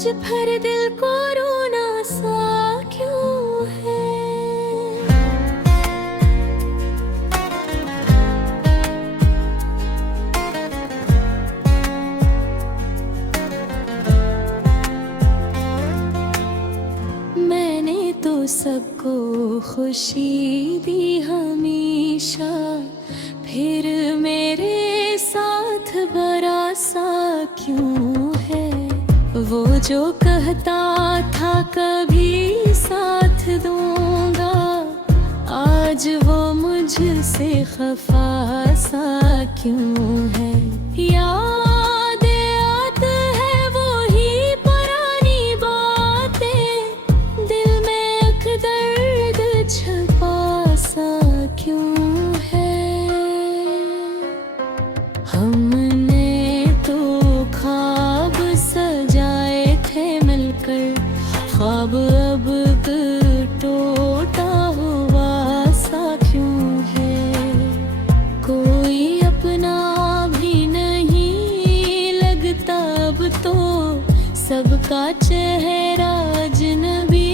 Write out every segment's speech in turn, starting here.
आज फिर दिल को रोना सा क्यों है। मैंने तो सबको खुशी दी हमेशा, फिर मेरे साथ बड़ा सा क्यों है। वो जो कहता था कभी साथ दूंगा, आज वो मुझसे खफा सा क्यों है। याद आते है वो ही पुरानी बातें, दिल में एक दर्द छुपा सा क्यों है। हमने तो ख्वाब सजाए थे मिलकर, ख्वाब अब टूटा हुआ सा क्यों है। कोई अपना भी नहीं लगता अब तो, सबका चेहरा अजनबी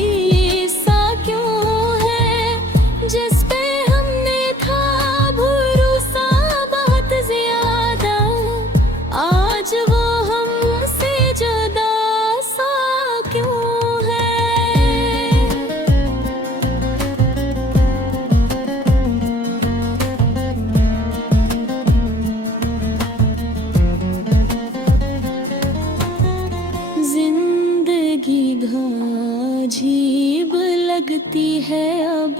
सा क्यों है। जिस पे हमने था भरोसा बहुत ज्यादा, आज वो हमसे जुदा सा क्यों है। जिंदगी अजीब लगती है अब,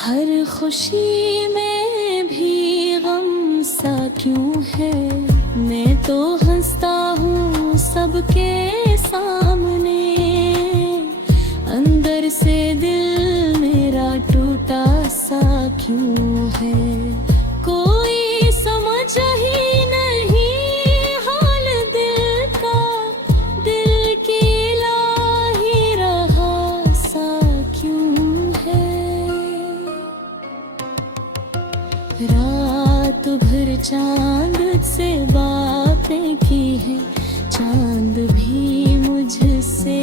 हर खुशी में भी गम सा क्यों है। मैं तो हंसता हूँ सबके सामने, अंदर से दिल मेरा टूटा सा क्यों है। कोई समझ ही नहीं हाल दिल का, दिल की लाही रहा सा क्यों है। रात भर चांद से बातें की है, चांद भी मुझसे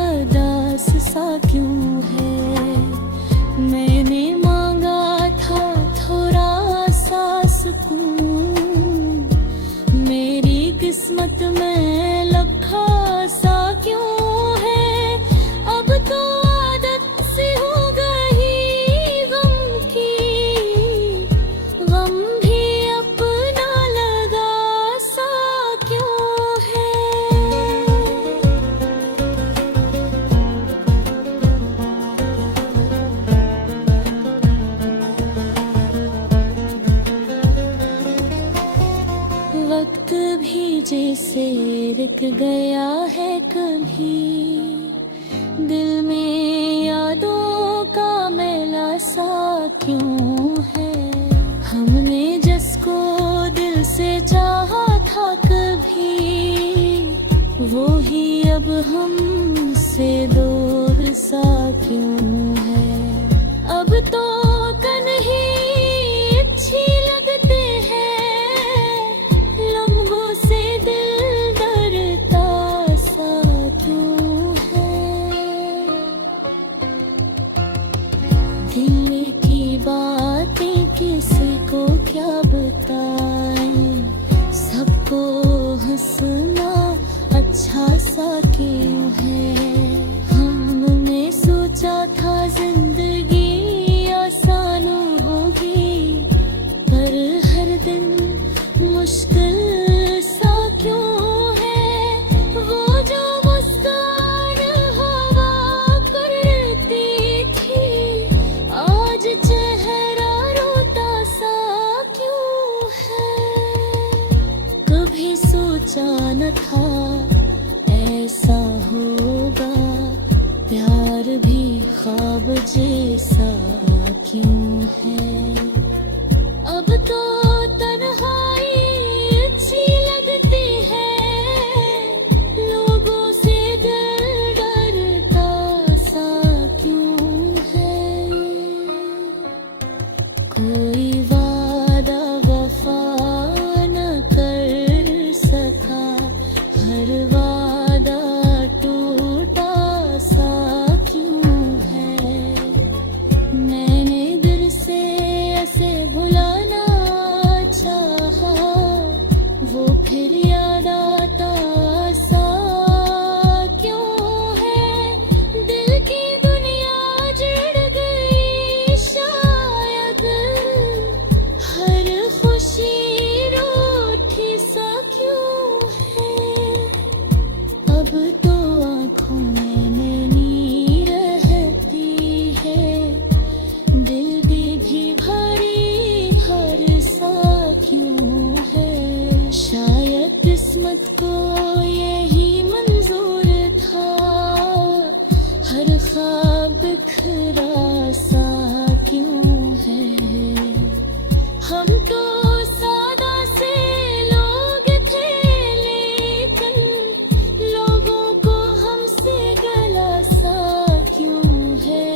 अदास सा क्यों है। मैंने मांगा था थोड़ा सा सुकून, मेरी किस्मत में लखा सा क्यों है। अब तो आदत सी हो गई गम की, गम भी अपना लगा सा क्यों है। वक्त भी जैसे रुक गया है कभी, दिल में यादों का मेला सा क्यों है। हमने जिसको दिल से चाहा था कभी, वो ही अब हमसे दूर सा क्यों है। अब तो कन्ही अच्छी लगते हैं, लम्हों से दिल डरता सा क्यों है। दिल की बातें किसी को क्या बताएं, सबको हंसना अच्छा सा क्यों है। हमने सोचा था जिंदगी आसान होगी, पर हर दिन मुश्किल सा क्यों है। वो जो मुस्कान हवा करती थी, आज चेहरा रोता सा क्यों है। कभी सोचा न था ऐसा होगा, प्यार भी ख्वाब जैसा क्यों है। अब तो तन्हाई अच्छी लगती है, लोगों से दिल डरता सा क्यों है। कोई वादा वफा न कर सका, हर वादा शायद किस्मत को यही मंजूर था, हर ख्वाब बिखरा सा क्यों है। हम तो सादा से लोग थे, लेकिन लोगों को हमसे गला सा क्यों है।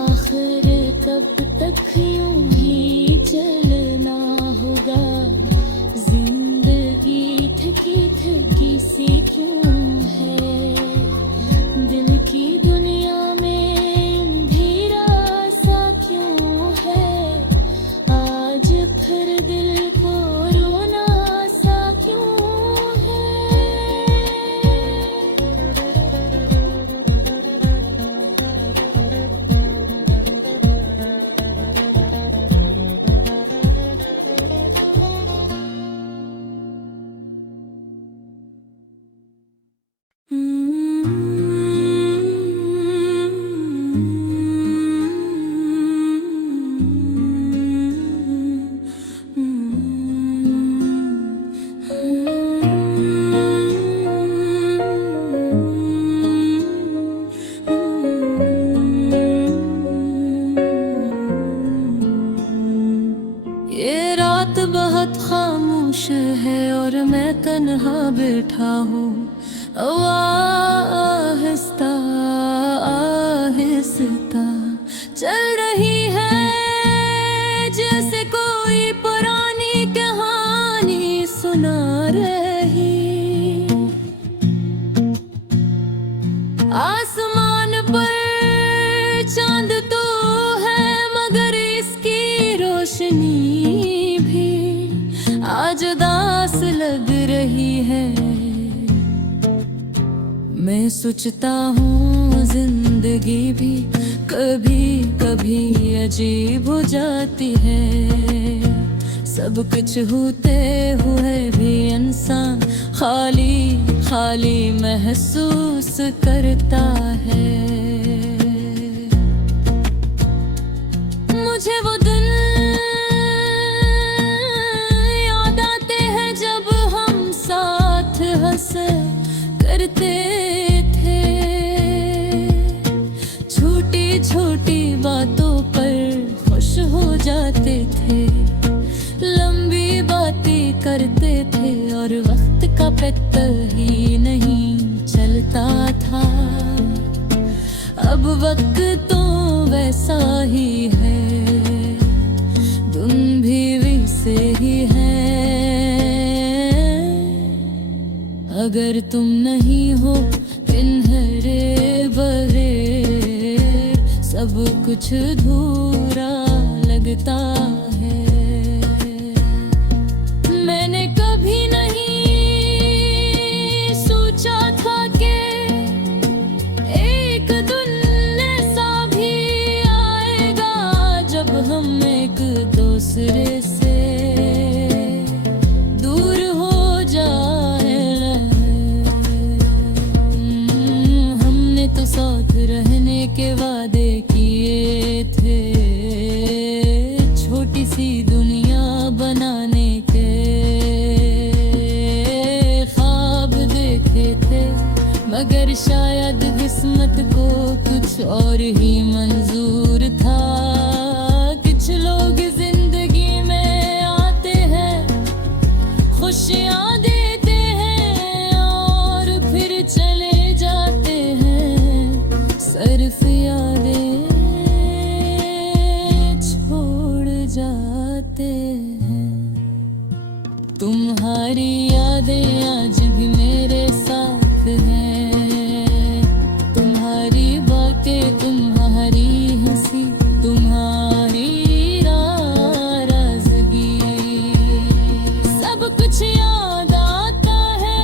आखिर कब तक यूं ही चलना होगा, जिंदगी थकी थकी सी क्यों है। दिल की दुनिया में अंधेरा सा क्यों है, आज फिर दिल को रोना सा क्यों है। ये रात बहुत खामोश है और मैं तन्हा बैठा हूँ। आहिस्ता आहिस्ता चल रही है, जैसे कोई पुरानी कहानी सुना रही। आसमान पर चांद तो है, मगर इसकी रोशनी भी आज उदास लग रही है। मैं सोचता हूँ जिंदगी भी कभी कभी अजीब हो जाती है। सब कुछ होते हुए भी इंसान खाली खाली महसूस करता है। मुझे वो दिन याद आते हैं जब हम साथ हंसे करते थे, छोटी छोटी बातों पर खुश हो जाते थे, लंबी बातें करते थे और वक्त का पता ही नहीं चलता था। अब वक्त तो वैसा ही है, तुम भी वैसे ही है। अगर तुम नहीं हो इन्हरे बगैर, सब कुछ अधूरा लगता है। मैंने कभी नहीं सोचा था कि एक दिन ऐसा भी आएगा जब हम एक दूसरे से दूर हो जाए। हमने तो साथ रहने के वादे किए थे, छोटी सी दुनिया बनाने के ख्वाब देखे थे, मगर शायद किस्मत को कुछ और ही मंजूर था। कुछ लोग जिंदगी में आते हैं, खुशियाँ देते हैं और फिर चले जाते हैं, सिर्फ यादें छोड़ जाते हैं। तुम्हारी यादें आज भी मेरे साथ हैं, तुम्हारी बातें, तुम्हारी हंसी, तुम्हारी नाराज़गी, सब कुछ याद आता है।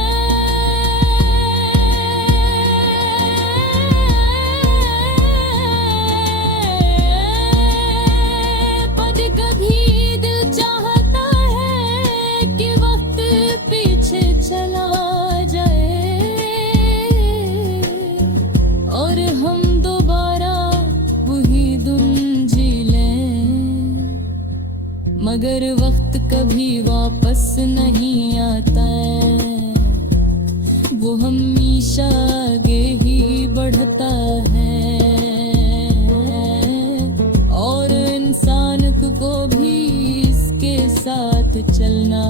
पर कभी दिल चाहता है कि वक्त पीछे चला जाए, मगर वक्त कभी वापस नहीं आता है, वो हमेशा आगे ही बढ़ता है। और इंसान को भी इसके साथ चलना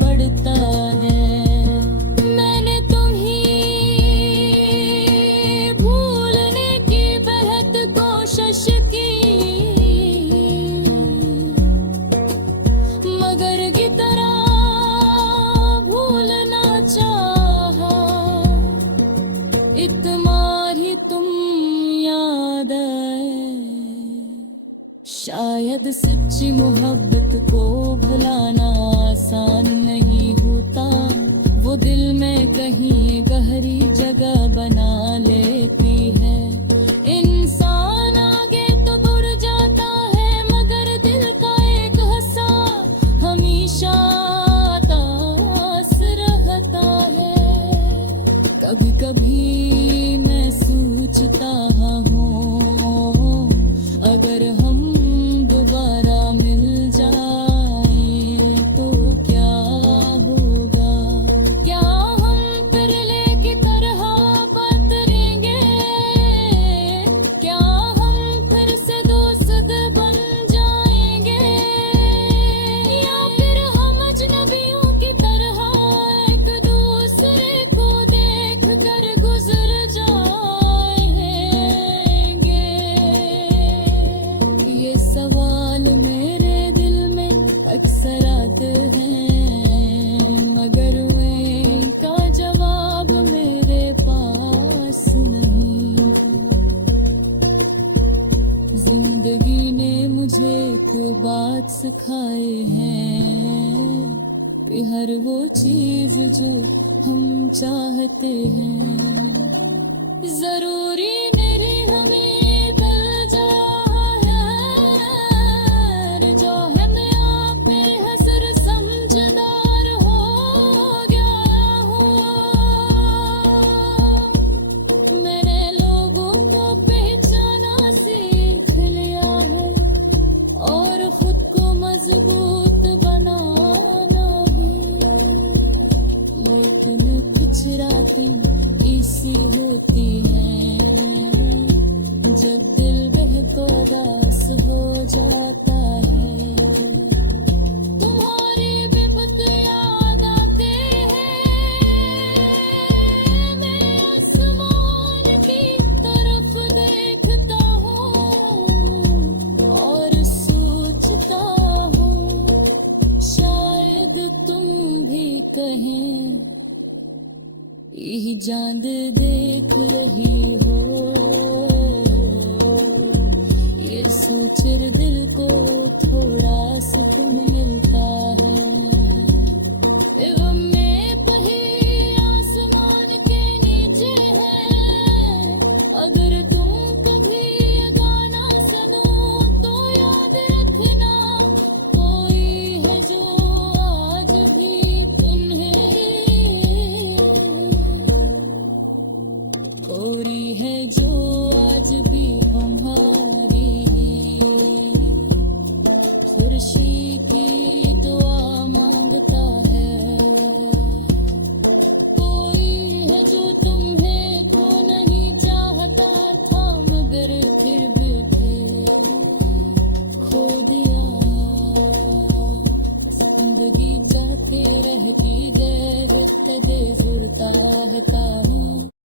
पड़ता है। मैंने तुम्हें भूलने की बेहद कोशिश की, मगर की तरह भूलना चाहा। एक तुम्हारी तुम याद आए। शायद सच्ची मोहब्बत को भुलाना आसान नहीं होता, वो दिल में कहीं गहरी जगह बना लेती है। इंसान आगे तो बढ़ जाता है, मगर दिल का एक हिस्सा हमेशा दास रहता है। कभी कभी मैं सोचता हूँ, अगर हम दोबारा मिल जाएं तो क्या होगा? क्या हम फिर लेके तरह बदलेंगे? क्या हम फिर से दोस्त बन जाएंगे? या फिर हम अजनबियों की तरह एक दूसरे को देख कर गुजर जाएंगे? ये सवाल मेरे दिल में अक्सर आते हैं, मगर उनका जवाब मेरे पास नहीं। जिंदगी ने मुझे एक बात सिखाए हैं कि हर वो चीज जो हम चाहते हैं जरूरी नहीं हमें मिल जाए। जो है मैं आप पे हसर समझदार हो गया हूँ। मैंने लोगों को पहचाना सीख लिया है, और खुद को मजबूत बनाना भी। लेकिन कुछ रातें ऐसी होती हैं जब दिल बेहद उदास हो जाता है। तुम्हारी बेबस याद आते हैं, मैं आसमान की तरफ देखता हूँ और सोचता हूँ शायद तुम भी कहें यही चांद देख रही हो। ये सोचकर दिल को थोड़ा सुकून मिलता है। मैं कहीं आसमान के नीचे है, अगर तुम कभी ये गाना सुनो तो याद रखना, कोई है जो आज भी तुम्हें, कोई है जो आज भी हमारी खुशी की दुआ मांगता है। कोई है जो तुम्हें खो नहीं चाहता था, मगर फिर भी खो दिया। जिंदगी जाके रहती गए तदे जुरता है।